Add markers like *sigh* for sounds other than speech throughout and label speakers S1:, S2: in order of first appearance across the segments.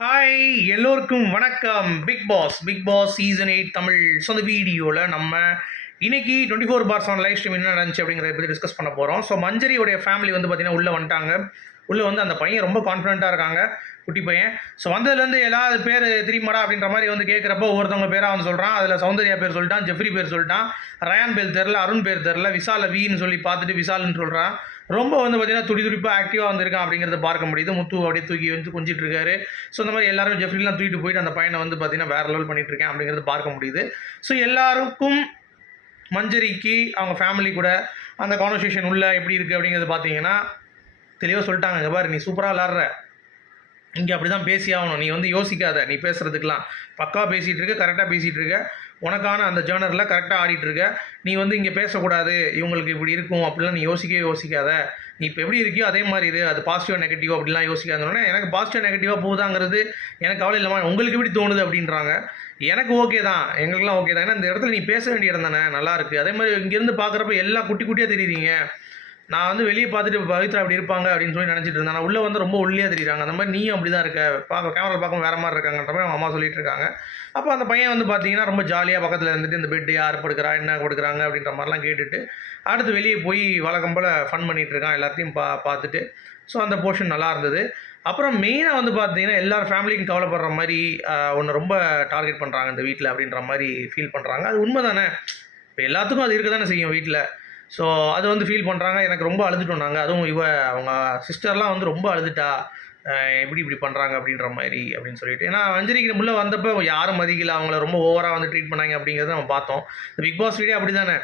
S1: Hi எல்லோருக்கும் வணக்கம். Bigg Boss Bigg Boss season eight Tamil so அந்த வீடியோவில் நம்ம இன்னைக்கு twenty four hours on live stream என்ன நடந்துச்சு அப்படிங்கிறத பற்றி டிஸ்கஸ் பண்ண போகிறோம் ஸோ மஞ்சரியோடைய ஃபேமிலி வந்து பார்த்தீங்கன்னா உள்ளே வந்துட்டாங்க. உள்ளே வந்து அந்த பையன் ரொம்ப கான்ஃபிடென்ட்டாக இருக்காங்க குட்டி பையன். ஸோ வந்ததுலேருந்து எல்லா பேர் தெரியுமாடா அப்படின்ற மாதிரி வந்து கேட்குறப்போ ஒவ்வொருத்தவங்க பேராக வந்து சொல்கிறான் அதில் சௌந்தர்யா பேர் சொல்லிட்டான் ஜெஃப்ரி பேர் சொல்லிட்டான் ரயான் பேர் தெரில அருண் பேர் தெரில விசால வீன்னு சொல்லி பார்த்துட்டு விசால்னு சொல்கிறான் ரொம்ப வந்து பார்த்தீங்கன்னா துடி துடிப்பாக ஆக்டிவாக வந்திருக்கான் அப்படிங்கிறத பார்க்க முடியுது. முத்து அப்படியே தூக்கி வந்து கொஞ்சிட்டு இருக்காரு. ஸோ இந்த மாதிரி எல்லாரும் ஜெஃப்ரிலாம் தூக்கிட்டு போயிட்டு அந்த பையனை வந்து பார்த்தீங்கன்னா வேறு லெவல் பண்ணிட்டு இருக்கேன் அப்படிங்கிறத பார்க்க முடியுது. ஸோ எல்லாருக்கும் மஞ்சரிக்கு அவங்க ஃபேமிலி கூட அந்த கான்வர்சேஷன் உள்ள எப்படி இருக்குது அப்படிங்கிறது பார்த்தீங்கன்னா தெளிவாக சொல்லிட்டாங்க இங்கே பாரு நீ சூப்பராக விளாட்ற இங்கே அப்படி தான் பேசி ஆகணும். நீ வந்து யோசிக்காத நீ பேசுகிறதுக்கெலாம் பக்கா பேசிகிட்டு இருக்க கரெக்டாக பேசிகிட்டு இருக்க. உனக்கான அந்த ஜேர்னரில் கரெக்டாக ஆடிட்டு இருக்க. நீ வந்து இங்கே பேசக்கூடாது. இவங்களுக்கு இப்படி இருக்கும். அப்படிலாம் நீ யோசிக்கவே யோசிக்காத. நீ இப்போ எப்படி இருக்கியோ அதே மாதிரி இரு. அது பாசிட்டிவ் நெகட்டிவ் அப்படிலாம் யோசிக்காதோன்னே எனக்கு பாசிட்டிவ் நெகட்டிவாக போகுதாங்கிறது எனக்கு கவலை இல்லாமல் உங்களுக்கு எப்படி தோணுது அப்படின்றாங்க. எனக்கு ஓகே தான். எங்களுக்குலாம் ஓகே தான். ஏன்னா இந்த இடத்துல நீ பேச வேண்டிய இடம் தானே. நல்லாயிருக்கு அதே மாதிரி இங்கேருந்து பார்க்குறப்ப எல்லாம் குட்டி குட்டியாக தெரியுறீங்க. நான் வந்து வெளியே பார்த்துட்டு பவித்ரா அப்படி இருப்பாங்க அப்படின்னு சொல்லி நினச்சிட்டு இருந்தேன். நான் உள்ளே வந்து ரொம்ப ஒல்லியாக தெரியுறாங்க. அந்த மாதிரி நீயும் அப்படி தான் இருக்க. பார்க்க கேமரா பார்க்க வேறு மாதிரி இருக்காங்கன்ற மாதிரி அவங்க அம்மா சொல்லிட்டு இருக்காங்க. அப்போ அந்த பையன் வந்து பார்த்தீங்கன்னா ரொம்ப ஜாலியாக பக்கத்தில் இருந்துட்டு இந்த பெட்டு யார் படுக்கிறா என்ன கொடுக்குறாங்க அப்படின்ற மாதிரிலாம் கேட்டுட்டு அடுத்து வெளியே போய் வழக்கம் போல் ஃபன் பண்ணிகிட்டு இருக்கான். எல்லாத்தையும் பா பார்த்துட்டு. ஸோ அந்த போர்ஷன் நல்லா இருந்தது. அப்புறம் மெயினாக வந்து பார்த்தீங்கன்னா எல்லார் ஃபேமிலிக்கும் கவலைப்படுற மாதிரி ஒன்று ரொம்ப டார்கெட் பண்ணுறாங்க இந்த வீட்டில் அப்படின்ற மாதிரி ஃபீல் பண்ணுறாங்க அது உண்மை தானே இப்போ எல்லாத்துக்கும் அது இருக்க தானே செய்யும் வீட்டில் ஸோ அது வந்து ஃபீல் பண்ணுறாங்க எனக்கு ரொம்ப அழுதுட்டோம் நாங்கள் அதுவும் இவ அவங்க சிஸ்டர்லாம் வந்து ரொம்ப அழுதுட்டா. எப்படி இப்படி பண்ணுறாங்க அப்படின்ற மாதிரி அப்படின்னு சொல்லிட்டு. ஏன்னா அஞ்சலிக்கு முள்ளே வந்தப்போ யாரும் மதிக்கல. அவங்கள ரொம்ப ஓவராக வந்து ட்ரீட் பண்ணாங்க அப்படிங்கிறத நம்ம பார்த்தோம். இந்த பிக் பாஸ் வீடியோ அப்படி தானே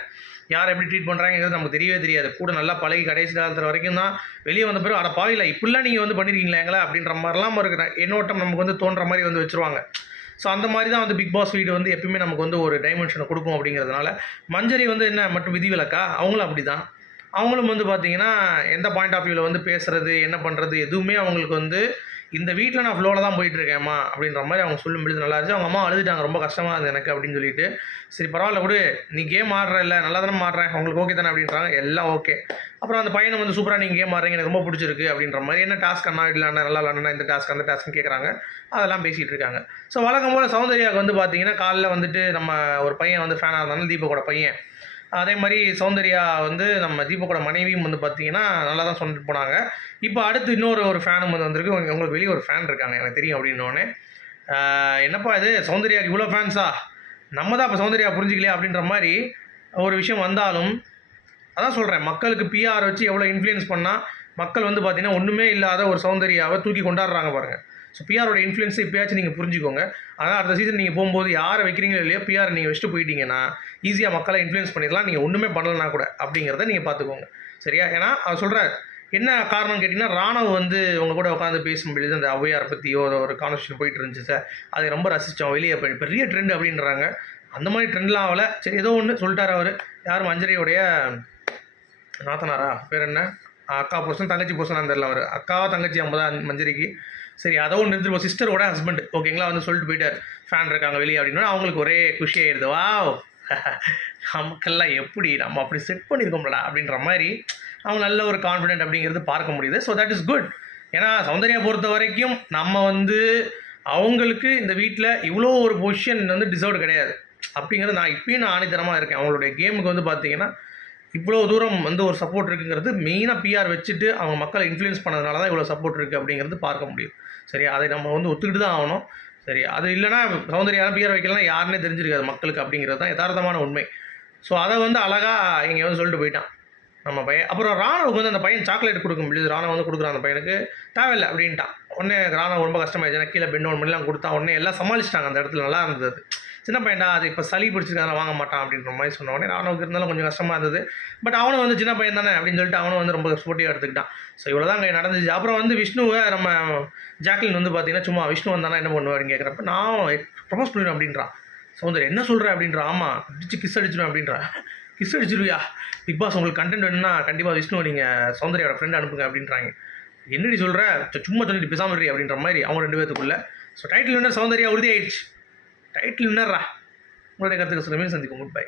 S1: யார் எப்படி ட்ரீட் பண்ணுறாங்கிறது நமக்கு தெரியவே தெரியாது. கூட நல்லா பழகி கடைசி காலத்தில் வரைக்கும் தான் வெளியே வந்த பிறகு அட பாவில இப்படிலாம் நீங்கள் வந்து பண்ணியிருக்கீங்களா எங்களா? அப்படின்ற மாதிரிலாம் இருக்கிற எண்ணோட்டம் நமக்கு வந்து தோன்ற மாதிரி வந்து வச்சுருவாங்க. ஸோ அந்த மாதிரி தான் வந்து பிக் பாஸ் வீடு வந்து எப்பயுமே நமக்கு வந்து ஒரு டைமென்ஷனை கொடுக்கும் அப்படிங்கிறதுனால மஞ்சரி வந்து என்ன மட்டும் விதிவிலக்கா அவங்களும் அப்படி தான் அவங்களும் வந்து பார்த்தீங்கன்னா எந்த பாயிண்ட் ஆஃப் வியூவில் வந்து பேசுகிறது என்ன பண்ணுறது எதுவுமே அவங்களுக்கு வந்து இந்த வீட்டில் நான் ஃப்ளோவில் தான் போயிட்டுருக்கேம்மா அப்படின்ற மாதிரி அவங்க சொல்லும்பொழுது நல்லா இருந்துச்சு. அவங்க அம்மா அழுதுட்டாங்க ரொம்ப கஷ்டமாக இருந்தது எனக்கு அப்படின்னு சொல்லிட்டு. சரி பரவாயில்ல விடு. நீ கேம் ஆடுற இல்லை நல்லா தானே மாடுறேன் அவங்களுக்கு ஓகே தானே அப்படின்றாங்க. எல்லாம் ஓகே அப்புறம் அந்த பையனை வந்து சூப்பராக நீங்கள் கேம் ஆடுறீங்க எனக்கு ரொம்ப பிடிச்சிருக்கு அப்படின்ற மாதிரி என்ன டாஸ்க் அண்ணா இல்லைண்ணா நல்லா விளாண்டா இந்த டாஸ்க் அந்த டாஸ்க்னு கேட்குறாங்க அதெல்லாம் பேசிகிட்டு இருக்காங்க. ஸோ வழக்கம் போல் சௌந்தர்யாவுக்கு வந்து பார்த்தீங்கன்னா காலைல வந்துட்டு நம்ம ஒரு பையன் வந்து ஃபேனாக இருந்தாலும் தீபக்கோட பையன். அதே மாதிரி சௌந்தர்யா வந்து நம்ம தீபக்கோட மனைவியும் வந்து பார்த்தீங்கன்னா நல்லா தான் சொல்லிட்டு போனாங்க. இப்போ அடுத்து இன்னொரு ஒரு ஃபேனும் வந்து வந்திருக்கு. உங்களுக்கு வெளியே ஒரு ஃபேன் இருக்காங்க எனக்கு தெரியும் அப்படின்னோடனே என்னப்பா இது? சௌந்தர்யாவுக்கு இவ்வளோ ஃபேன்ஸா நம்ம தான் இப்போ சௌந்தர்யா புரிஞ்சிக்கலையா அப்படின்ற மாதிரி ஒரு விஷயம் வந்தாலும் அதான் சொல்கிறேன் மக்களுக்கு பிஆர் வச்சு எவ்வளோ இன்ஃப்ளூயன்ஸ் பண்ணால் மக்கள் வந்து பார்த்தீங்கன்னா ஒன்றுமே இல்லாத ஒரு சௌந்தர்யாவை தூக்கி கொண்டாடுறாங்க பாருங்கள் ஸோ பிஆரோட இன்ஃப்ளூயன்ஸ் இப்போயாச்சும் நீங்கள் புரிஞ்சுக்கோங்க. ஆனால் அடுத்த சீசன் நீங்கள் போகும்போது யாரை வைக்கிறீங்களோ இல்லையோ பிஆர் நீங்கள் வச்சுட்டு போயிட்டீங்கன்னா ஈஸியாக மக்களை இன்ஃப்ளூயன்ஸ் பண்ணிடலாம் நீங்கள் ஒன்றுமே பண்ணலனா கூட அப்படிங்கிறத நீங்கள் பார்த்துக்கோங்க சரியா? ஏன்னா அவர் சொல்கிறார் என்ன காரணம் கேட்டிங்கன்னா ராணவ் வந்து உங்கள் கூட உட்காந்து பேசும்பொழுது அந்த ஔவையார் பற்றியோ ஒரு ஒரு கான்வர்சேஷன் போயிட்டு இருந்துச்சு சார் அதை ரொம்ப ரசித்தோம் வெளியே பெரிய ட்ரெண்ட் அப்படின்றாங்க. அந்த மாதிரி ட்ரெண்ட்லாம் ஆகல சரி ஏதோ ஒன்று சொல்லிட்டார் அவர். யாரும் மஞ்சரியோடைய நாத்தனாரா? பேர் என்ன? அக்கா புருஷன் தங்கச்சி புருஷனாக தெரில அவர். அக்காவா தங்கச்சி ஐம்பதா மஞ்சரிக்கு. சரி அதை ஒன்று நிறுத்திட்டு சிஸ்டரோட ஹஸ்பண்ட் ஓகேங்களா வந்து சொல்லிட்டு போயிட்டார். ஃபேன் இருக்காங்க வெளியே அப்படின்னா அவங்களுக்கு ஒரே குஷி ஆயிடுது வா *laughs* நமக்கெல்லாம் எப்படி நம்ம அப்படி செட் பண்ணியிருக்கோம்லடா அப்படின்ற மாதிரி அவங்க நல்ல ஒரு கான்ஃபிடென்ட் அப்படிங்கிறது பார்க்க முடியுது. ஸோ தட் இஸ் குட் ஏன்னா சௌந்தர்யா பொறுத்த வரைக்கும் நம்ம வந்து அவங்களுக்கு இந்த வீட்டில் இவ்வளோ ஒரு பொசிஷன் வந்து டிசர்வ் கிடையாது. அப்படிங்கிறது நான் இப்பயும் நான் ஆணித்தனமாக இருக்கேன். அவங்களுடைய கேமுக்கு வந்து பார்த்தீங்கன்னா இவ்வளோ தூரம் வந்து ஒரு சப்போர்ட் இருக்குங்கிறது மெயினாக பிஆர் வச்சுட்டு அவங்க மக்களை இன்ஃப்ளூயன்ஸ் பண்ணதுனால தான் இவ்வளோ சப்போர்ட் இருக்குது அப்படிங்கிறது பார்க்க முடியும். சரி அதை நம்ம வந்து ஒத்துக்கிட்டு தான் ஆகணும். சரி அது இல்லைனா சௌந்தர்யாலாம் பிஆர் வைக்கலாம் யாருன்னே தெரிஞ்சிருக்காது மக்களுக்கு அப்படிங்கிறது தான் யதார்த்தமான உண்மை. ஸோ அதை வந்து அழகாக இங்கே வந்து சொல்லிட்டு போயிட்டான். நம்ம பையன். அப்புறம் ராணுவுக்கு வந்து அந்த பையன் சாக்லேட் கொடுக்க முடியுது ராணுவ வந்து கொடுக்குறான் அந்த பையனுக்கு தேவையில்லை அப்படின்ட்டான். உடனே ராணுவ ரொம்ப கஷ்டமாயிடுச்சு. கீழே கீழே பெண்ணோன் மணிலாம் கொடுத்தா உடனே எல்லாம் சமாளிச்சிட்டாங்க அந்த இடத்துல. நல்லா இருந்தது சின்ன பையன்டா அது இப்போ சளி பிடிச்சிருக்காங்க வாங்க மாட்டான் அப்படின்ற மாதிரி சொன்ன உடனே அவனுக்கு இருந்தாலும் கொஞ்சம் கஷ்டமாக இருந்தது. பட் அவனும் வந்து சின்ன பையன் தானே அப்படின்னு சொல்லிட்டு அவனும் வந்து ரொம்ப சப்போர்ட்டிவாக எடுத்துக்கிட்டான். ஸோ இவ்வளோ தான் அங்கே நடந்துச்சு. அப்புறம் வந்து விஷ்ணுவை நம்ம ஜாக்லின் வந்து பார்த்தீங்கன்னா சும்மா விஷ்ணு வந்தானா என்ன பண்ணுவாருன்னு கேட்குறப்ப நான் ப்ரொபோஸ் பண்ணுவேன் அப்படின்றான் சௌந்தர் என்ன சொல்கிற அப்படின்றா. ஆமாம் அடிச்சு கிஸ் அடிச்சிடும் அப்படின்றா. கிஸ் அடிச்சிருவியா? பிக் பாஸ் உங்களுக்கு கண்டென்ட் வேணும்னா கண்டிப்பாக விஷ்ணுவை நீங்கள் சௌந்தரியோட ஃப்ரெண்ட் அனுப்புங்க அப்படின்றாங்க. என்னடி சொல்கிற சும்மா சொல்லிட்டு பேசாமல் அப்படின்ற மாதிரி அவங்க ரெண்டு பேத்துக்குள்ளே. ஸோ டைட்டில் என்ன சௌந்தர்யா உறுதியாயிடுச்சு. டைட்டில் வின்னர்ரா? உங்களுடைய கருத்துக்கு சொல்லுமே சந்திக்கும் குட் பை